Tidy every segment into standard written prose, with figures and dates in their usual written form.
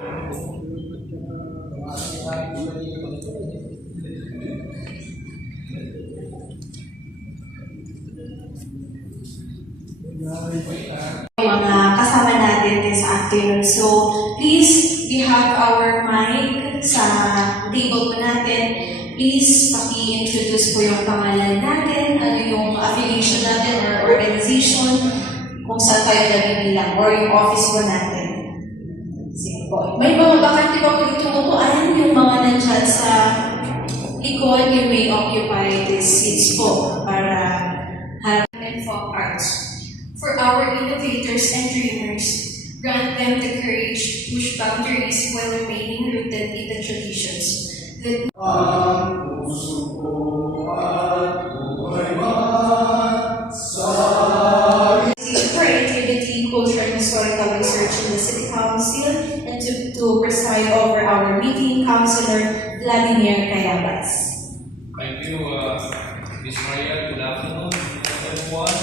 Mga kasama natin din sa afternoon. So, please, we have our mic sa table po natin. Please, paki-introduce po yung pangalan natin, ano yung affiliation natin or organization, kung saan tayo nagbibilang, or yung office po natin. Sige po. May mga bakante pa po dito po. Ano yung mga nandyan sa likod, you may occupy these seats po para and folk arts. For our innovators and dreamers, grant them the courage to push boundaries while remaining rooted in the traditions. Creativity, culture, and historical research in the City Council, and to preside over our meeting, Councilor Vladimir Cayabas. Thank you, Ms. Maria. Good afternoon, everyone.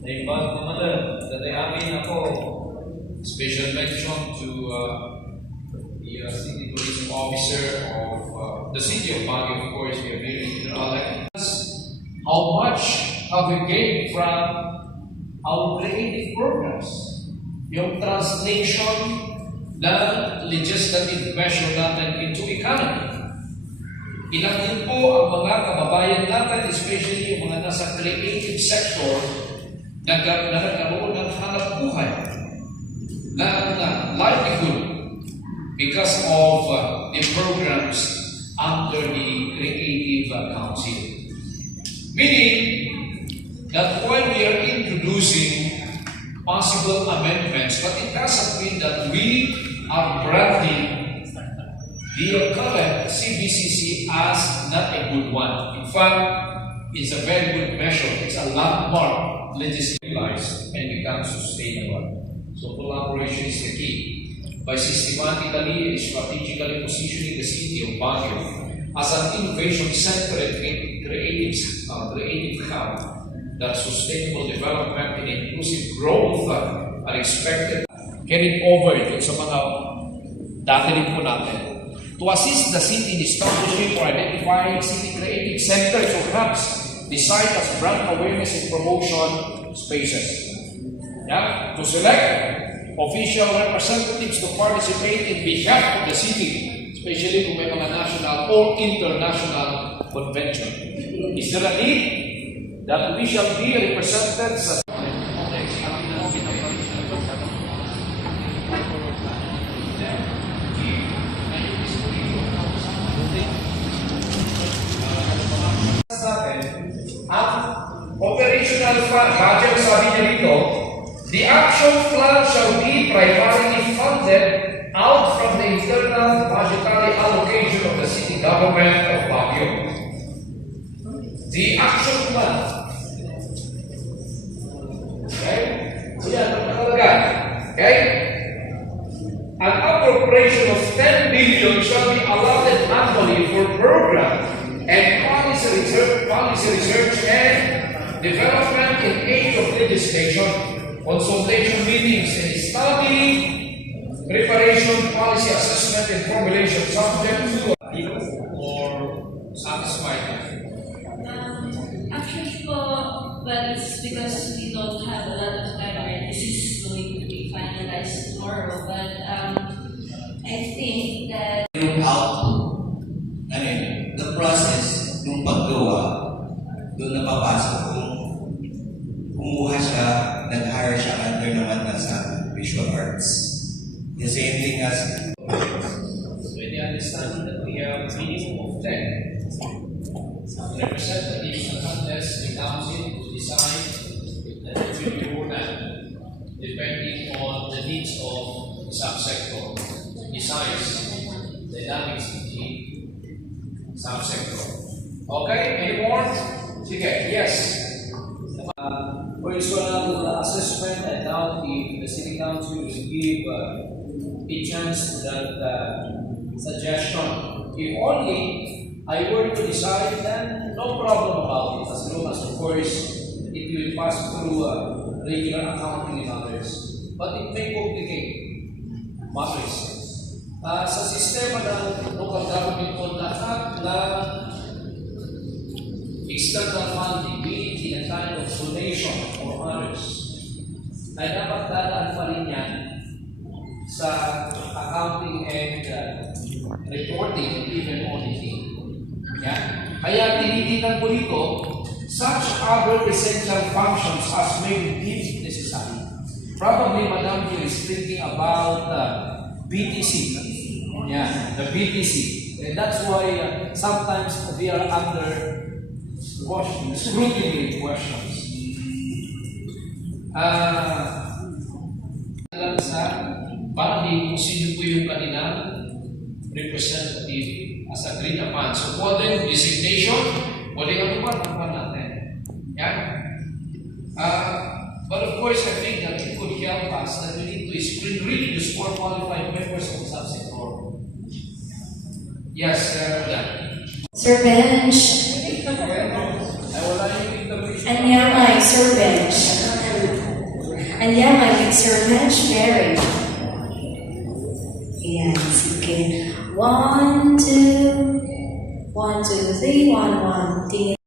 Naibag naman dadayamin ako special mention to the City Tourism Officer of the City of Baguio, of course. We are very honored. How much have we gained from our creative programs? Yung translation ng legislative measure natin into economy. Ilan din po ang mga kababayan natin, especially yung mga nasa creative sector, nagkaroon ng hanap buhay, ng livelihood because of the programs under the Creative Council. Meaning that while we are introducing possible amendments, but it doesn't mean that we are branding the current CBCC as not a good one. In fact, it's a very good measure. It's a landmark legislative and become sustainable. So collaboration is the key. By systematically and strategically positioning the city of Baguio as an innovation center and creative hub, that sustainable development and inclusive growth are expected. Carried over sa mga dati rin po natin. To assist the city in establishing or identifying city creative centers or hubs designed as brand awareness and promotion spaces. Yeah? To select official representatives to participate in behalf of the city, especially kung may mga national or international convention. Is there a need that we shall be represented sa operational budget, sabi niya dito, the action plan shall be primarily funded out from the internal budgetary allocation of the city government of Baguio. The action plan. Okay? So yan, nakalagay. Okay? An appropriation of 10 billion shall be allotted annually for program and policy research and development in aid of legislation, consultation meetings and study, preparation, policy assessment and formulation subject to or satisfied. Actually well, it's because we don't have a lot of time and this is going to be finalized tomorrow, but I think that the process ng paggawa, doon napapasok kung kumuha siya, nag-hire siya under naman na sa visual arts. The same thing as So the understanding that we have a minimum of 10 representatives of the council to decide that it will be more than depending on the needs of the subsector, the size, the dynamics of the subsector. Okay, any more? Sige, yes. Personal assessment, I doubt if the City Council will give a chance to that suggestion. If only I were to decide, then no problem about it, as long as, of course, it will pass through regular accounting and others. But it may complicate matters. Sa sistema ng local government o lahat ng external funding, be it in a kind of donation or others, ay dapat dadaan pa rin yan sa accounting and reporting and even auditing. Yan. Kaya tinitingnan ko dito, such other essential functions as may be deemed necessary. Probably, Madam here is thinking about BTC. Yeah, the BTC. And that's why sometimes they are under scrutiny questions. Lang sa parang kung sino po yung kanilang representative as agreed upon. So, pwede designation, pwede ano ba naman natin. Yan. But of course, I think that it could help us that we need to screen really the more qualified members of the subsector. Yes, Sir Bench. Ay wala yung interpretation. Anyamay, Sir Bench. Anyamay, Sir Bench, Mary. Ayan, sige. 1, 2, 1, 2, 3, 1, 1. Tingin